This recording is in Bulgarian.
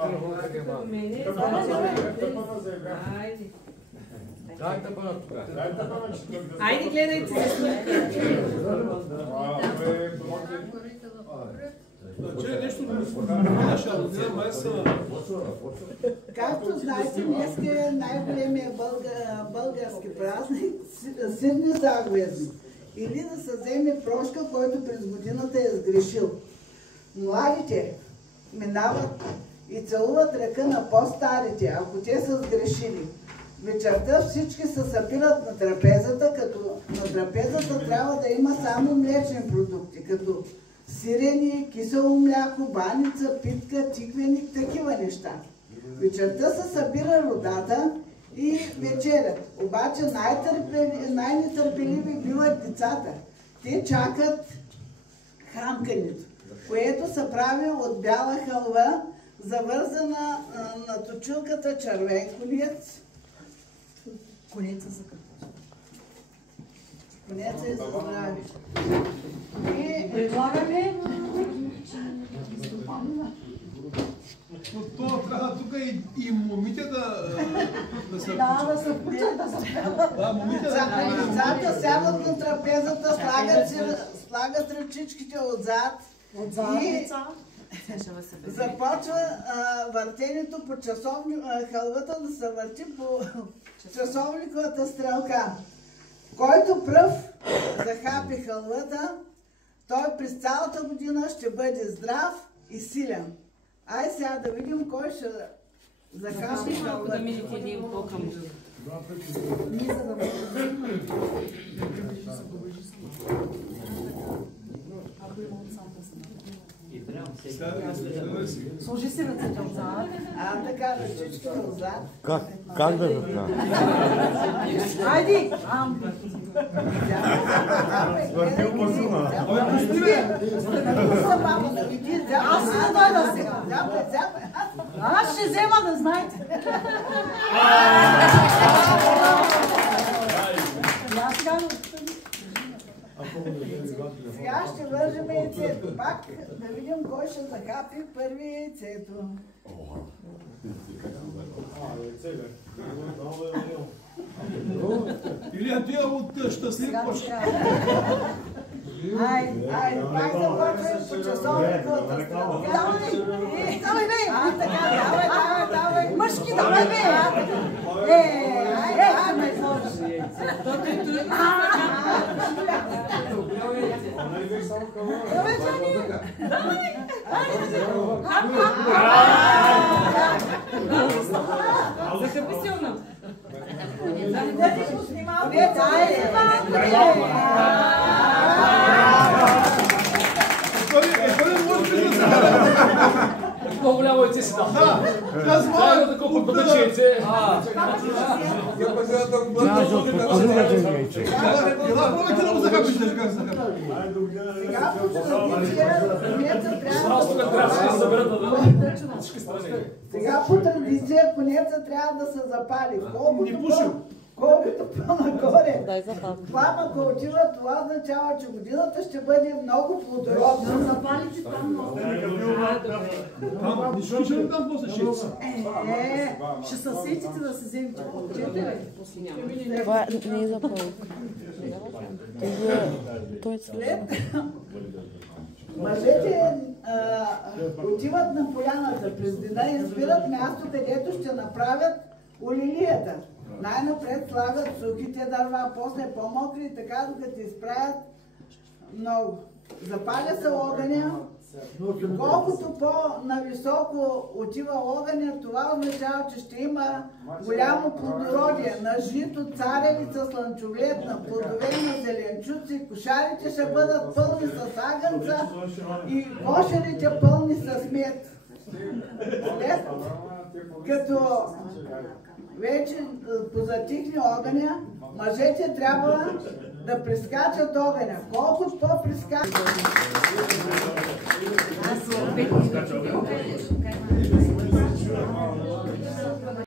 Айде, гледайте се. Както знаете, днес е най-големия български празник Сирни Загвезни. Или да се вземе прошка, който през годината е сгрешил. Младите минават и целуват ръка на по-старите, ако те са сгрешили. Вечерта всички се събират на трапезата, като на трапезата трябва да има само млечни продукти, като сирене, кисело мляко, баница, питка, тиквеник, такива неща. Вечерта се събира родата и вечерят. Обаче най-нетърпеливи биват децата. Те чакат хранкането, което се прави от бяла халва, завързана на точилката червен конец. Конеца за какво? Конеца е за здраве. И предлагаме... Но това трябва тук и момите да се включат. Да се включат, да се пелят. Да, момите да... Децата сядат на трапезата, слагат ръчичките отзад и започва въртенето по халвата да се върти по часовниковата стрелка. Който пръв захапи халвата, той през цялата година ще бъде здрав и силен. Ай сега да видим кой ще захапи халвата. Да минете един по-към. Сложи си ръцете отзад. Така, ръчички отзад. Как да така? Айди! Аз ще дойда сега. Аз ще взема да знаете. Сега ще вържем яйцето. Пак да видим кой ще захапи първи яйцето. Или тия от щастлив почта. Айде, пак започваме по часовниковата стрелка. Давай, бе! Давай! Мъжки, давай, бе! Айде, ме сложи. Давай, Джани! Захапи силно. Да ти го снимал, бе! По-голямо яйце си дал. Да, да колко бъдаче яйце. Ела, пробайте да го захапиш, да как захапиш. Сега по традиция конеца трябва да се запали. Колкото по-нагоре пламъка отива, това означава, че годината ще бъде много плодородна. Запалите там много. Нищо ще не там после шеца. Ще се сетите да се вземете. Това не е за пълка. Той е след. Мъжете отиват на поляната през деня и избират място, където ще направят олилията. Най-напред слагат сухите дърва, после по-мокри и така, докато изправят много. Запаля се огъня. Колкото по-нависоко отива огъня, това означава, че ще има голямо плодородие на жито, царевица, слънчоглед, на плодове, на зеленчуци. Кошарите ще бъдат пълни с агънца и кошерите пълни с мед. След като вече позатихне огъня, мъжете трябва да прескачат огъня. Колкото по-прескачат...